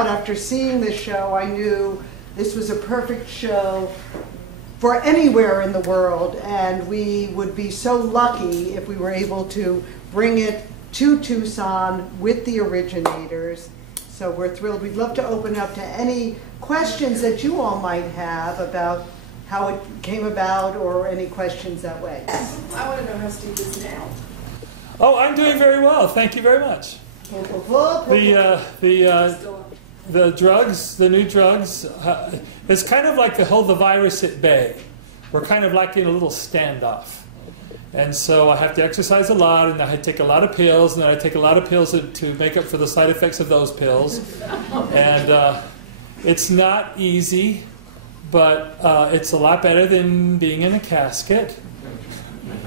After seeing this show, I knew this was a perfect show for anywhere in the world, and we would be so lucky if we were able to bring it to Tucson with the originators. So we're thrilled. We'd love to open up to any questions that you all might have about how it came about, or any questions that way. I want to know how Steve is now. Oh, I'm doing very well. Thank you very much. The drugs, the new drugs, it's kind of like to hold the virus at bay. We're kind of like in a little standoff. And so I have to exercise a lot, and I take a lot of pills, and then I take a lot of pills to make up for the side effects of those pills. And it's not easy, but it's a lot better than being in a casket.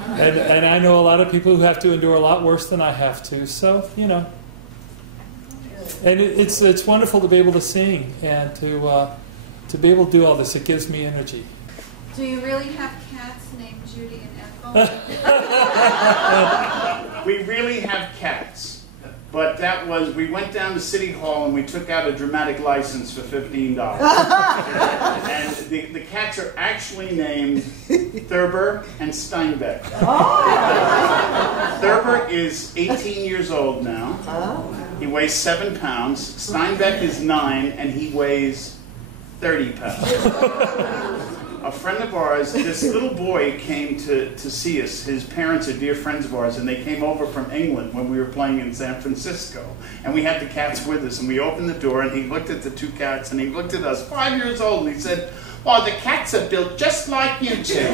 And I know a lot of people who have to endure a lot worse than I have to, so, you know. And it's wonderful to be able to sing and to be able to do all this. It gives me energy. Do you really have cats named Judy and Ethel? We really have cats, but that was, we went down to City Hall and we took out a dramatic license for $15. And the cats are actually named Thurber and Steinbeck. Thurber is 18 years old now. He weighs 7 pounds. Steinbeck is 9, and he weighs 30 pounds. A friend of ours, this little boy came to see us. His parents are dear friends of ours, and they came over from England when we were playing in San Francisco. And we had the cats with us, and we opened the door, and he looked at the 2 cats, and he looked at us, 5 years old, and he said, "Oh, the cats are built just like you two."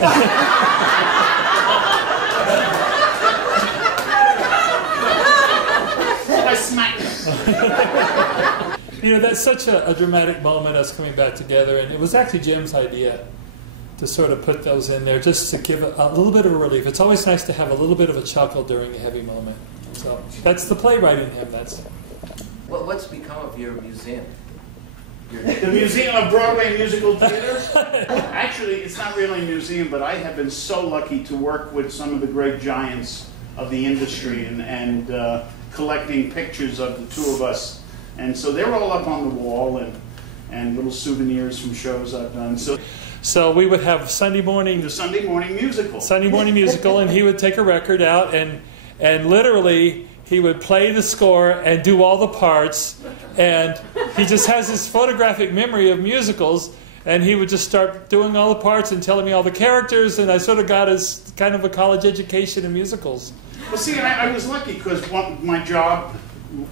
I smacked him. You know, that's such a dramatic moment, us coming back together, and it was actually Jim's idea to sort of put those in there just to give a little bit of a relief. It's always nice to have a little bit of a chuckle during a heavy moment. So that's the playwright in him. That's. What's become of your museum? The Museum of Broadway Musical Theater? Actually, it's not really a museum, but I have been so lucky to work with some of the great giants of the industry and collecting pictures of the 2 of us. And so they're all up on the wall, and little souvenirs from shows I've done. So we would have Sunday morning... The Sunday morning musical. Sunday morning musical, and he would take a record out, and literally he would play the score and do all the parts, and he just has this photographic memory of musicals, and he would just start doing all the parts and telling me all the characters, and I sort of got his kind of a college education in musicals. Well, see, I was lucky because my job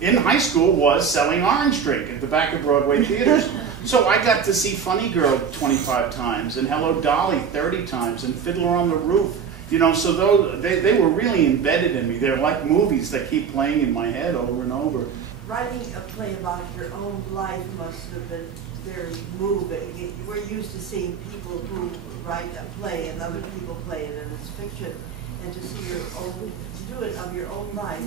in high school was selling orange drink at the back of Broadway theaters. So I got to see Funny Girl 25 times, and Hello Dolly 30 times, and Fiddler on the Roof. You know, so they were really embedded in me. They're like movies that keep playing in my head over and over. Writing a play about your own life must have been very moving. We're used to seeing people who write a play and other people play it, and it's fiction. And to see to do it of your own life.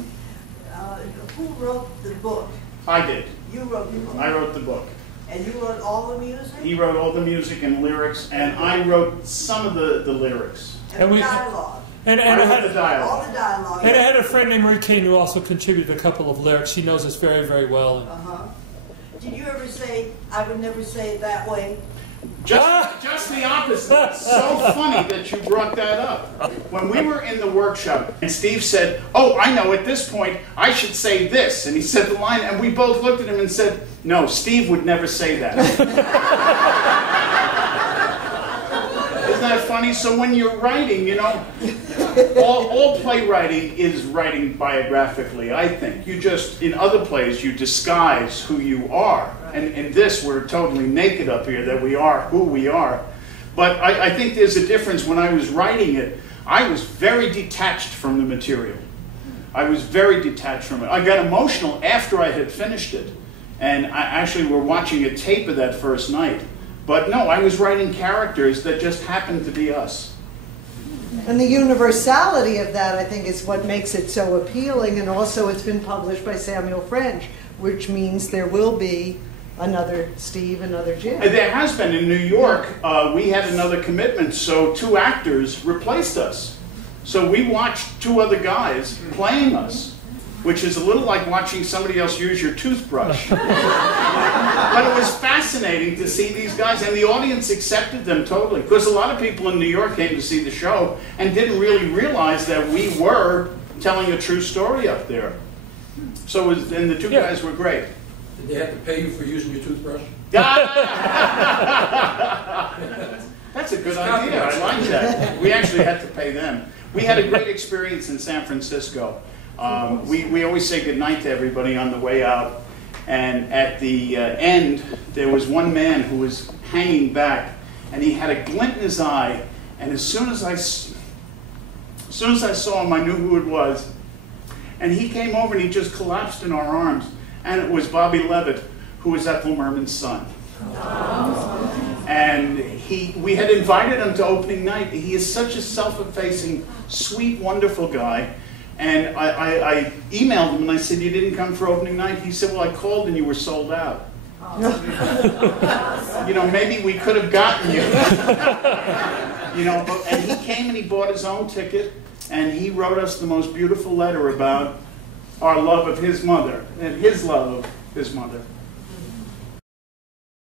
Who wrote the book? I did. You wrote the book? I wrote the book. And you wrote all the music? He wrote all the music and lyrics, and I wrote some of the lyrics. And the dialogue. And I wrote the dialogue. All the dialogue. And I had a friend named Marie Kane who also contributed a couple of lyrics. She knows us very, very well. Did you ever say, "I would never say it that way"? Just the opposite. It's so funny that you brought that up. When we were in the workshop, and Steve said, "Oh, I know, at this point, I should say this." And he said the line, and we both looked at him and said, "No, Steve would never say that." Isn't that funny? So when you're writing, you know, all playwriting is writing biographically, I think. You just, in other plays, you disguise who you are. And in this, we're totally naked up here, that we are who we are. But I think there's a difference. When I was writing it, I was very detached from the material. I was very detached from it. I got emotional after I had finished it. And I actually were watching a tape of that first night. But no, I was writing characters that just happened to be us. And the universality of that, I think, is what makes it so appealing. And also it's been published by Samuel French, which means there will be another Steve, another Jim. There has been. In New York, we had another commitment, so 2 actors replaced us. So we watched 2 other guys playing us. which is a little like watching somebody else use your toothbrush. But it was fascinating to see these guys, and the audience accepted them totally. Because a lot of people in New York came to see the show and didn't really realize that we were telling a true story up there. So, and the two guys were great. Did they have to pay you for using your toothbrush? That's a good idea. I like that. We actually had to pay them. We had a great experience in San Francisco. We always say goodnight to everybody on the way out. And at the end, there was one man who was hanging back, and he had a glint in his eye. And as soon as I saw him, I knew who it was. And he came over and he just collapsed in our arms. And it was Bobby Levitt, who was Ethel Merman's son. And we had invited him to opening night. He is such a self-effacing, sweet, wonderful guy. And I emailed him and I said, "You didn't come for opening night?" He said, "Well, I called and you were sold out." You know, maybe we could have gotten you. You know, and he came and he bought his own ticket, and he wrote us the most beautiful letter about our love of his mother and his love of his mother.